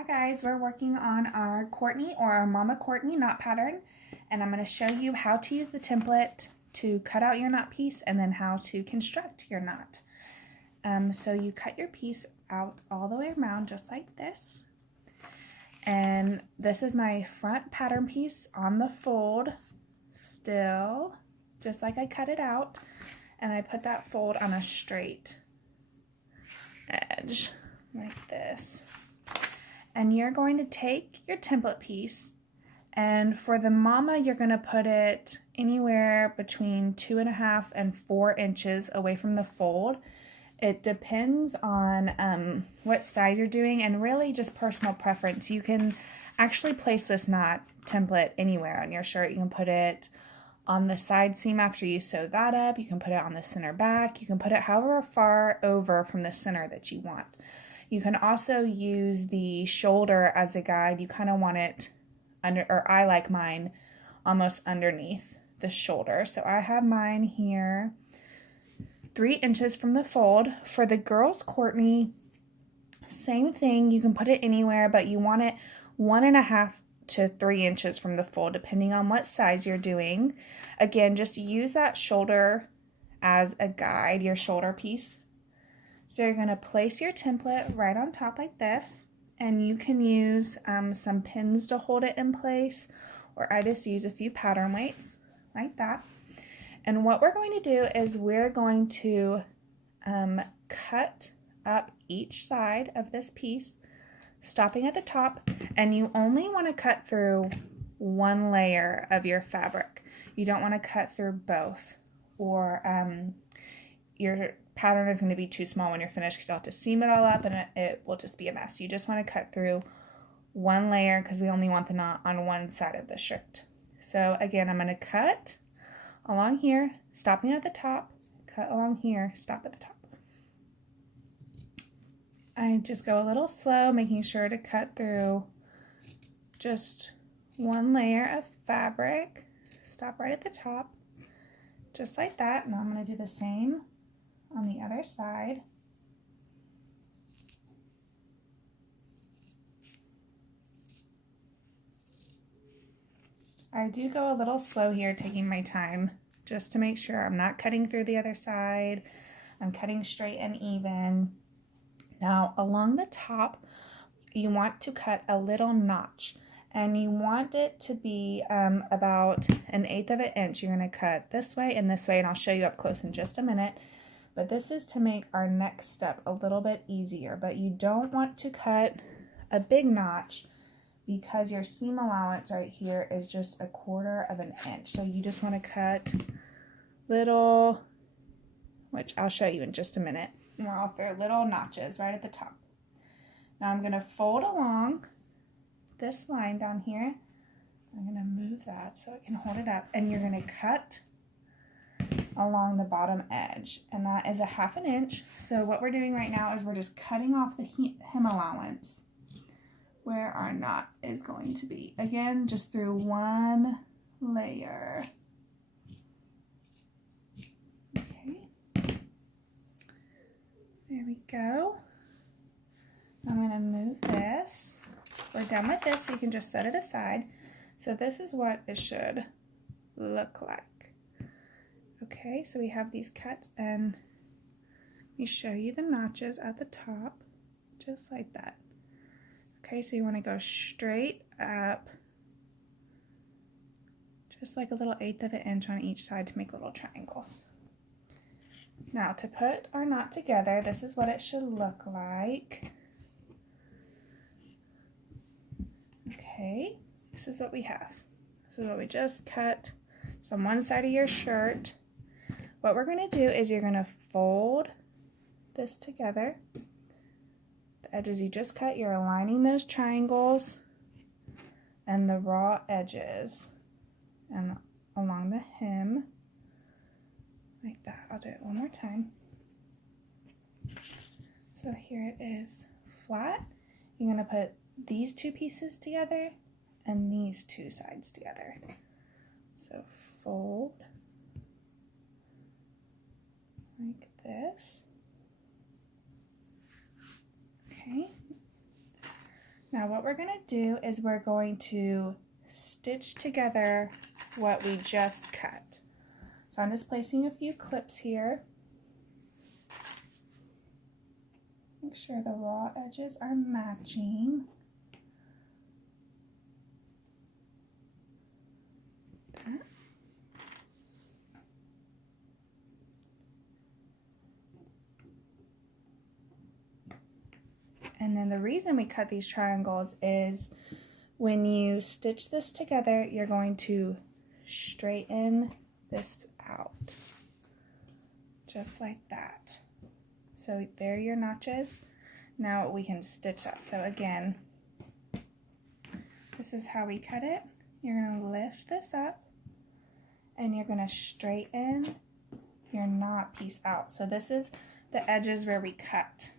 Hi guys, we're working on our Kourtney or our Mama Kourtney knot pattern, and I'm going to show you how to use the template to cut out your knot piece and then how to construct your knot. So you cut your piece out all the way around just like this, and this is my front pattern piece on the fold still, just like I cut it out, and I put that fold on a straight edge like this. And you're going to take your template piece, and for the mama you're going to put it anywhere between 2.5 and 4 inches away from the fold. It depends on what size you're doing and really just personal preference. You can actually place this knot template anywhere on your shirt. You can put it on the side seam after you sew that up. You can put it on the center back. You can put it however far over from the center that you want. You can also use the shoulder as the guide. You kind of want it under, or I like mine almost underneath the shoulder. So I have mine here 3 inches from the fold. For the girls Kourtney, same thing. You can put it anywhere, but you want it 1.5 to 3 inches from the fold, depending on what size you're doing. Again, just use that shoulder as a guide, your shoulder piece. So you're going to place your template right on top like this, and you can use some pins to hold it in place, or I just use a few pattern weights like that. And what we're going to do is we're going to cut up each side of this piece, stopping at the top, and you only want to cut through one layer of your fabric. You don't want to cut through both, or your pattern is going to be too small when you're finished because you'll have to seam it all up and it will just be a mess. You just want to cut through one layer because we only want the knot on one side of the shirt. So again, I'm going to cut along here, stopping at the top, cut along here, stop at the top. I just go a little slow, making sure to cut through just one layer of fabric, stop right at the top, just like that. And I'm going to do the same on the other side. I do go a little slow here, taking my time just to make sure I'm not cutting through the other side. I'm cutting straight and even. Now along the top you want to cut a little notch, and you want it to be about 1/8 of an inch. You're going to cut this way and this way, and I'll show you up close in just a minute. But this is to make our next step a little bit easier. But you don't want to cut a big notch because your seam allowance right here is just 1/4 of an inch. So you just want to cut little, which I'll show you in just a minute. And we're off there, little notches right at the top. Now I'm going to fold along this line down here. I'm going to move that so I can hold it up. And you're going to cut along the bottom edge, and that is 1/2 inch. So what we're doing right now is we're just cutting off the hem allowance where our knot is going to be. Again, just through one layer. Okay, there we go. I'm going to move this. We're done with this, so you can just set it aside. So this is what it should look like. Okay, so we have these cuts, and we show you the notches at the top, just like that. Okay, so you want to go straight up, just like a little 1/8 of an inch on each side to make little triangles. Now to put our knot together, this is what it should look like. Okay, this is what we have. This is what we just cut. So on one side of your shirt, what we're going to do is you're going to fold this together. The edges you just cut, you're aligning those triangles and the raw edges and along the hem like that. I'll do it one more time. So here it is flat. You're going to put these two pieces together and these two sides together. So fold like this. Okay. Now what we're going to do is we're going to stitch together what we just cut. So I'm just placing a few clips here. Make sure the raw edges are matching. That. And then the reason we cut these triangles is when you stitch this together, you're going to straighten this out, just like that. So there are your notches. Now we can stitch that. So again, this is how we cut it. You're going to lift this up and you're going to straighten your knot piece out. So this is the edges where we cut.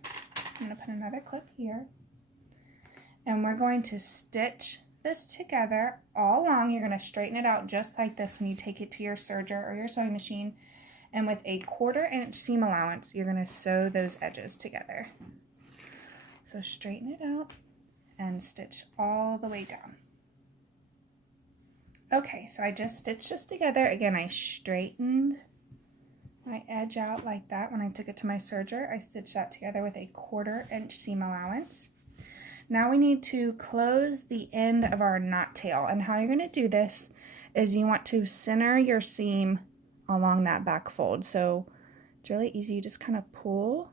I'm going to put another clip here. And we're going to stitch this together all along. You're going to straighten it out just like this when you take it to your serger or your sewing machine. And with a 1/4 inch seam allowance, you're going to sew those edges together. So straighten it out and stitch all the way down. Okay, so I just stitched this together. Again, I straightened my edge out like that. When I took it to my serger, I stitched that together with a 1/4 inch seam allowance. Now we need to close the end of our knot tail, and how you're going to do this is you want to center your seam along that back fold. So it's really easy. You just kind of pull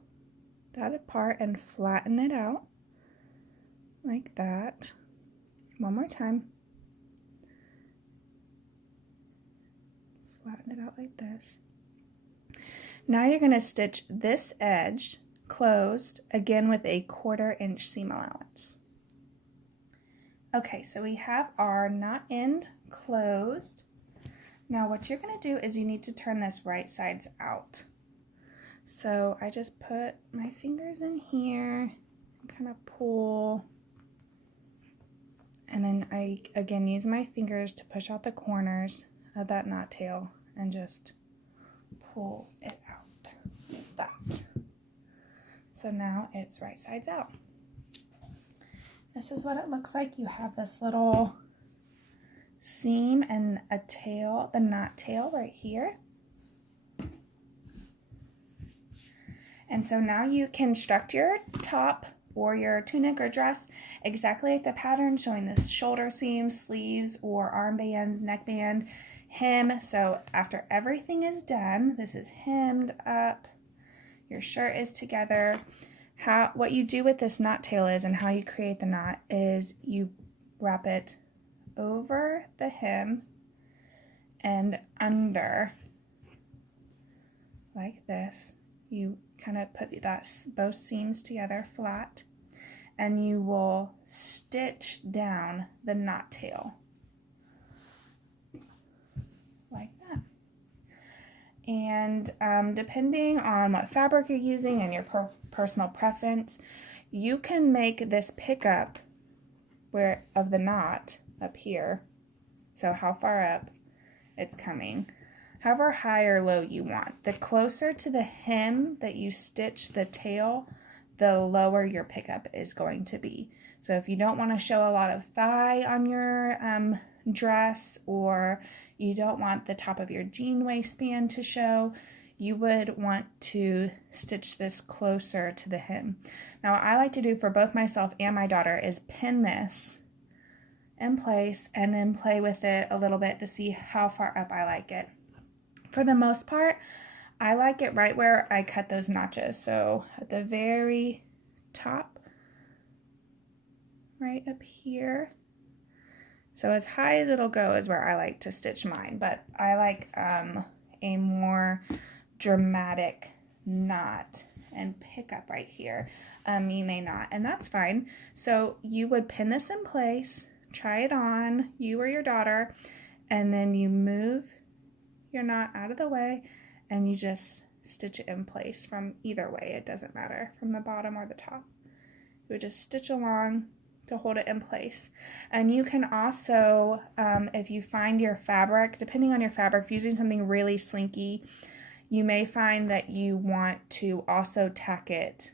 that apart and flatten it out like that. One more time. Flatten it out like this. Now you're going to stitch this edge closed again with a 1/4 inch seam allowance. Okay, so we have our knot end closed. Now what you're going to do is you need to turn this right sides out. So I just put my fingers in here and kind of pull, and then I again use my fingers to push out the corners of that knot tail and just pull it out like that. So now it's right sides out. This is what it looks like. You have this little seam and a tail, the knot tail right here. And so now you construct your top or your tunic or dress exactly like the pattern, showing the shoulder seams, sleeves, or armbands, neckband, hem. So after everything is done, this is hemmed up, your shirt is together. What you do with this knot tail is, and how you create the knot, is you wrap it over the hem and under like this. You kind of put both seams together flat, and you will stitch down the knot tail like that. And depending on what fabric you're using and your personal preference, you can make this pickup of the knot up here, so how far up it's coming, however high or low you want. The closer to the hem that you stitch the tail, the lower your pickup is going to be. So if you don't want to show a lot of thigh on your dress, or you don't want the top of your jean waistband to show, you would want to stitch this closer to the hem. Now what I like to do for both myself and my daughter is pin this in place and then play with it a little bit to see how far up I like it. For the most part, I like it right where I cut those notches. So at the very top, right up here. So as high as it'll go is where I like to stitch mine, but I like a more dramatic knot and pick up right here. You may not, and that's fine. So you would pin this in place, try it on, you or your daughter, and then you move your knot out of the way and you just stitch it in place from either way. It doesn't matter, from the bottom or the top. You would just stitch along to hold it in place. And you can also, if you find your fabric, depending on your fabric, if you're using something really slinky, you may find that you want to also tack it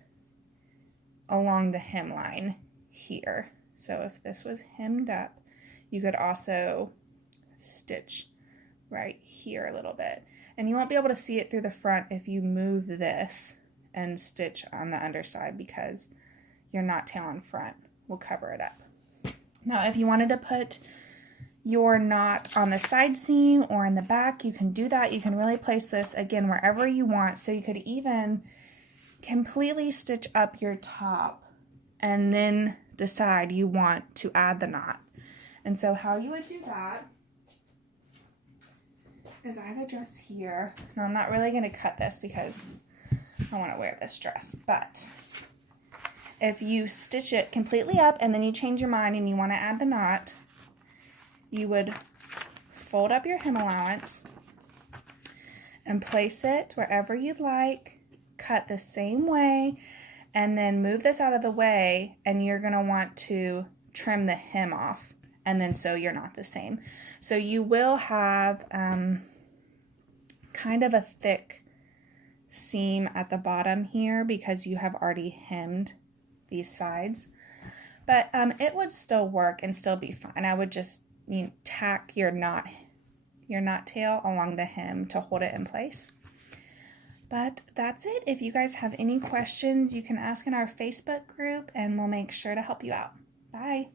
along the hemline here. So if this was hemmed up, you could also stitch right here a little bit. And you won't be able to see it through the front if you move this and stitch on the underside, because your knot tail on front will cover it up. Now, if you wanted to put your knot on the side seam or in the back, you can do that. You can really place this, again, wherever you want. So you could even completely stitch up your top and then decide you want to add the knot. And so how you would do that is I have a dress here. Now, I'm not really going to cut this because I want to wear this dress, but if you stitch it completely up and then you change your mind and you want to add the knot, you would fold up your hem allowance and place it wherever you'd like, cut the same way, and then move this out of the way, and you're going to want to trim the hem off and then sew your knot the same. So you will have kind of a thick seam at the bottom here because you have already hemmed these sides, but it would still work and still be fine. I would just tack your knot tail along the hem to hold it in place. But that's it. If you guys have any questions, you can ask in our Facebook group and we'll make sure to help you out. Bye.